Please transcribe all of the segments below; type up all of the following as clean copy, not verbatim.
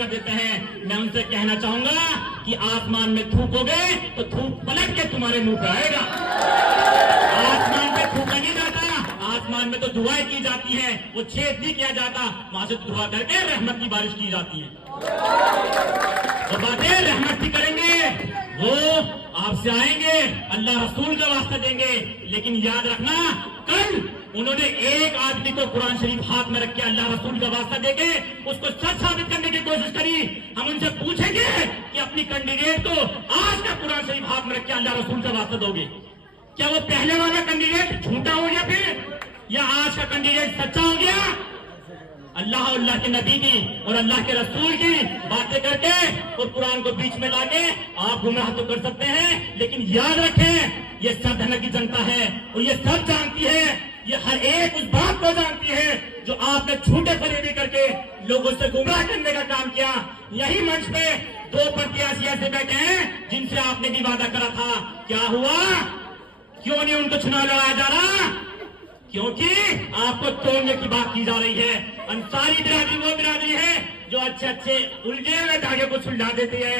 कर देते हैं। मैं उनसे कहना चाहूंगा कि आसमान में थूकोगे तो थूक पलट के तुम्हारे मुंह पे आएगा। आसमान पे थूका नहीं जाता, आसमान में तो दुआएं की जाती है, वो छेद नहीं किया जाता, वहां से दुआ करके रहमत की बारिश की जाती है। वो बातें रहमत की करेंगे, वो आपसे आएंगे, अल्लाह रसूल का वास्ता देंगे, लेकिन याद रखना कल उन्होंने एक आदमी को कुरान शरीफ हाथ में रख के अल्लाह रसूल का वास्ता देके उसको सच साबित करने की कोशिश करी। हम उनसे पूछेंगे कि अपनी कैंडिडेट को आज का कुरान शरीफ हाथ में रख के अल्लाह रसूल का वास्ता दोगे? क्या वो पहले वाला कैंडिडेट झूठा हो गया फिर, या आज का कैंडिडेट सच्चा हो गया? अल्लाह और अल्लाह के नबी की और अल्लाह के रसूल की बातें करके और कुरान को बीच में लाके आप गुमराह तो कर सकते हैं, लेकिन याद रखें ये सब धन की जनता है और ये सब जानती है, ये हर एक उस बात को जानती है जो आपने झूठे फरेबी करके लोगों से गुमराह करने का काम किया। यही मंच पे दो प्रत्याशी ऐसे बैठे हैं जिनसे आपने भी वादा करा था, क्या हुआ? क्यों नहीं उनको चुनाव लड़ाया जा रहा? क्योंकि आपको तोड़ने की बात की जा रही है। अंसारी बिरादरी वो बिरादरी है जो अच्छे अच्छे उलझे हुए धागे को सुलझा देती है।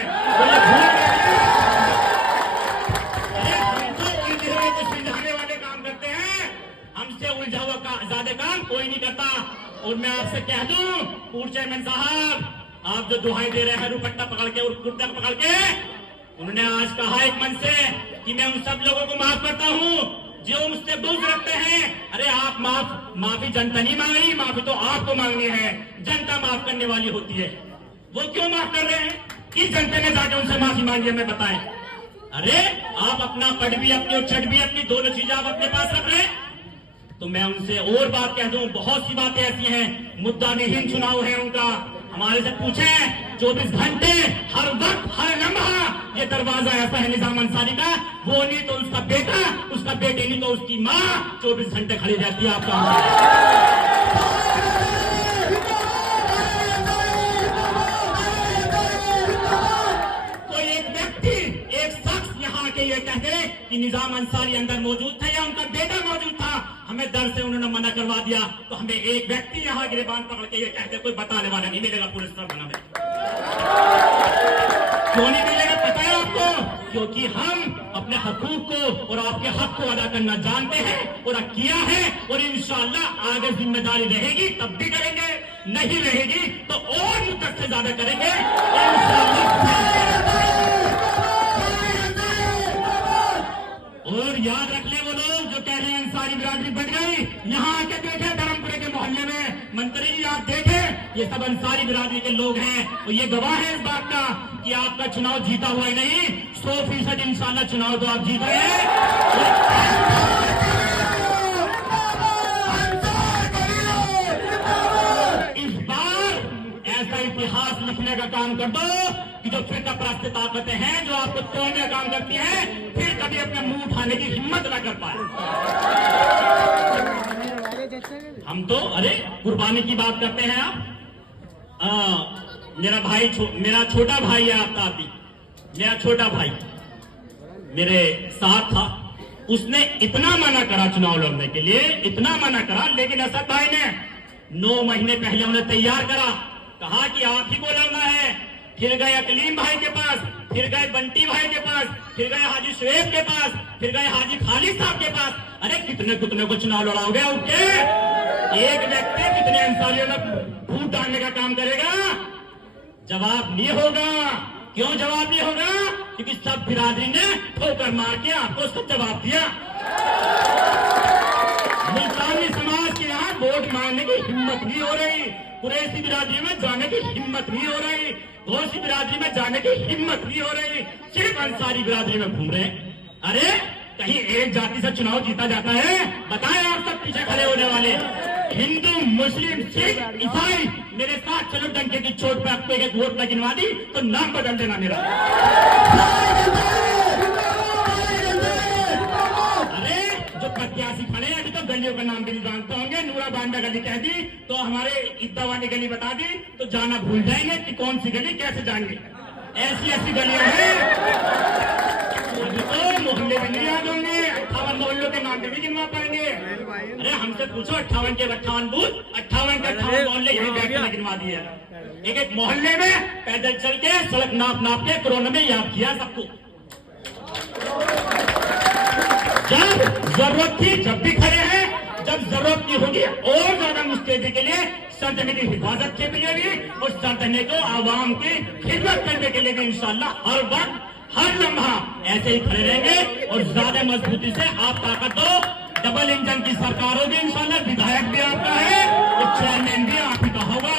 अरे हम तो उलझे हुए को सुलझाने वाले काम करते हैं, हमसे उलझा हुआ ज्यादा काम कोई नहीं करता। और मैं आपसे कह दूं पूर्व चेयरमैन साहब, आप जो दुहाई दे रहे हैं दुपट्टा पकड़ के और कुर्ता पकड़ के, उन्होंने आज कहा एक मन से कि मैं उन सब लोगों को माफ करता हूं जो मुझसे बुग़्ज़ रखते हैं। अरे आप माफी जनता नहीं मांग रही, माफी तो आपको मांगनी है। जनता माफ करने वाली होती है। वो क्यों माफ कर रहे हैं? किस जनता ने जाके उनसे माफी मांगी है, मैं बताएं। अरे आप अपना पढ़ भी अपनी और चढ़ भी अपनी, दोनों चीजें आप अपने पास रख रहे हैं। तो मैं उनसे और बात कह दूं, बहुत सी बातें ऐसी हैं, मुद्दा विहीन चुनाव है उनका। हमारे से पूछे 24 घंटे हर वक्त हर लम्हा ये दरवाजा ऐसा है निजाम अंसारी का, वो नहीं तो उसका बेटा, उसका बेटे नहीं तो उसकी माँ 24 घंटे खड़ी रहती है आपका। कोई एक व्यक्ति, एक शख्स यहाँ के ये कहते कि निजाम अंसारी अंदर मौजूद था या उनका बेटा मौजूद था, हमें डर से उन्होंने मना करवा दिया, तो हमें एक व्यक्ति यहाँ गिरबान पकड़ के ये कहते कोई बताने वाला नहीं मिलेगा पुलिस पर बना में। क्यों नहीं मिलेगा पता है आपको? क्योंकि हम अपने हकूक को और आपके हक को अदा करना जानते हैं और किया है, और इंशाअल्लाह आगे जिम्मेदारी रहेगी तब भी करेंगे, नहीं रहेगी तो और मुद्दत से ज्यादा करेंगे इंशाअल्लाह। और याद रख ले वो लोग जो कह रहे हैं अंसारी बिरादरी बढ़ गई, यहाँ आके देखे धर्मपुरे के मोहल्ले में, मंत्री जी आप देखे ये सब अंसारी बिरादरी के लोग हैं और ये गवाह है इस बात का कि आपका चुनाव जीता हुआ ही नहीं, 100% इंशाअल्लाह चुनाव तो आप जीत रहे हैं। इस बार ऐसा इतिहास लिखने का काम कर दो कि जो फिर परस्त ताकतें हैं जो आपको तोड़ने का काम करती हैं, फिर कभी अपने मुंह उठाने की हिम्मत न कर पाए। हम तो अरे कुर्बानी की बात करते हैं आप। मेरा छोटा भाई है आफ्ताब भी, मेरा छोटा भाई मेरे साथ था, उसने इतना मना करा चुनाव लड़ने के लिए, इतना मना करा, लेकिन असद भाई ने 9 महीने पहले उन्हें तैयार करा, कहा कि आप ही को लड़ना है। फिर गए अकलीम भाई के पास, फिर गए बंटी भाई के पास, फिर गए हाजी शुएब के पास, फिर गए हाजी खालिद साहब के पास। अरे कितने कितने को चुनाव लड़ाओगे उठ के? एक व्यक्ति कितने अंसारियों में फूट डालने का काम करेगा? जवाब नहीं होगा। क्यों जवाब नहीं होगा? क्योंकि सब बिरादरी ने ठोकर मार के आपको सब जवाब दिया। मुल्तानी समाज के यहाँ वोट मांगने की हिम्मत नहीं हो रही, कुरैशी बिरादरी में जाने की हिम्मत नहीं हो रही, गौसी बिरादरी में जाने की हिम्मत नहीं हो रही, सिर्फ अंसारी बिरादरी में घूम रहे हैं। अरे कहीं एक जाति से चुनाव जीता जाता है? बताएं आप सब पीछे खड़े होने वाले, हिंदू मुस्लिम सिख ईसाई मेरे साथ चलो, डंके की चोट पे आपको एक वोट न गिनवा दी तो नाम बदल देना मेरा। अरे जो प्रत्याशी खड़े हैं अभी तो गलियों का नाम भी नहीं जानते होंगे, नूरा बांडा गली कह दी तो हमारे इद्दावानी गली बता दी तो जाना भूल जाएंगे कि कौन सी गली कैसे जाएंगे। ऐसी ऐसी गलियां हैं अभी तो मोहल्ले भी नहीं याद होंगे, 58 मोहल्लों के नाम भी नहीं गिनवा पाएंगे। अरे हमसे पूछो 58 के 58 बूथ, 58 के 58 मोहल्ले यही बैठ के गिनवा दिए। एक एक मोहल्ले में पैदल चल के सड़क नाप नाप के कोरोना में याद किया सबको। जब जरूरत थी जब भी खड़े हैं, जब जरूरत की होगी और ज्यादा मुस्तैदी के लिए सल्तनत की हिफाजत के लिए भी और सल्तनत को आवाम की खिदमत करने के लिए भी इंशाअल्लाह हर वक्त हर लम्हा ऐसे ही खड़े रहेंगे और ज्यादा मजबूती से आप ताकत दो। डबल इंजन की सरकार होगी इंशाअल्लाह, विधायक भी आपका है और चेयरमैन भी आप ही का होगा।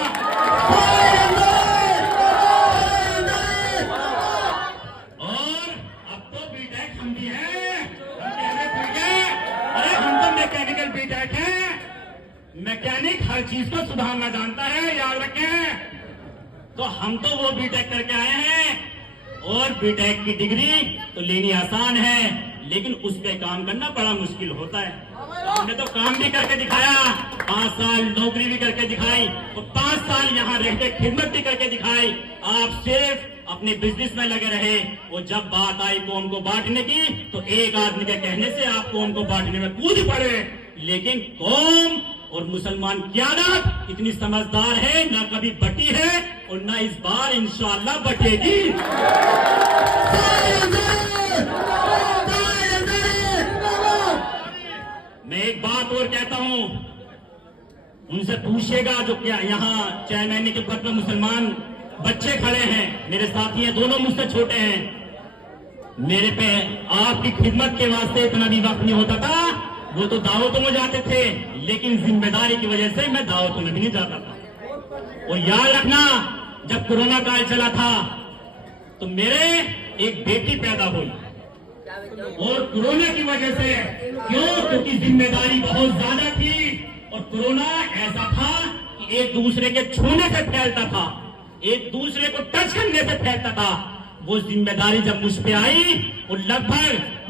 और अब तो बीटेक हम भी हैं, हम कह रहे थे अरे हम तो मैकेनिकल बीटेक हैं। मैकेनिक हर चीज को सुधारना जानता है, याद रखें। तो हम तो वो बीटेक करके आए हैं और बीटेक की डिग्री तो लेनी आसान है, लेकिन उस पे काम करना बड़ा मुश्किल होता है। हमने तो काम भी करके दिखाया, 5 साल नौकरी भी करके दिखाई और 5 साल यहाँ रहकर खिदमत भी करके दिखाई। आप सिर्फ अपने बिजनेस में लगे रहे और जब बात आई कौम को बांटने की तो एक आदमी के कहने से आप कौम को बांटने में कूद पड़े। लेकिन कौम और मुसलमान क़यादत इतनी समझदार है, ना कभी बटी है और ना इस बार इंशाअल्लाह बटेगी। मैं एक बात और कहता हूं, उनसे पूछिएगा जो क्या यहाँ चेयरमैन के पद पर मुसलमान बच्चे खड़े हैं, मेरे साथी हैं, दोनों मुझसे छोटे हैं। मेरे पे आपकी खिदमत के वास्ते इतना भी वक्त नहीं होता था, वो तो दावतों में जाते थे, लेकिन जिम्मेदारी की वजह से मैं दावतों में भी नहीं जाता था। और याद रखना, जब कोरोना काल चला था तो मेरे एक बेटी पैदा हुई और कोरोना की वजह से, क्यों? क्योंकि जिम्मेदारी बहुत ज्यादा थी और कोरोना ऐसा था कि एक दूसरे के छूने से फैलता था, एक दूसरे को टच करने से फैलता था। वो जिम्मेदारी जब मुझ पे आई और लगभग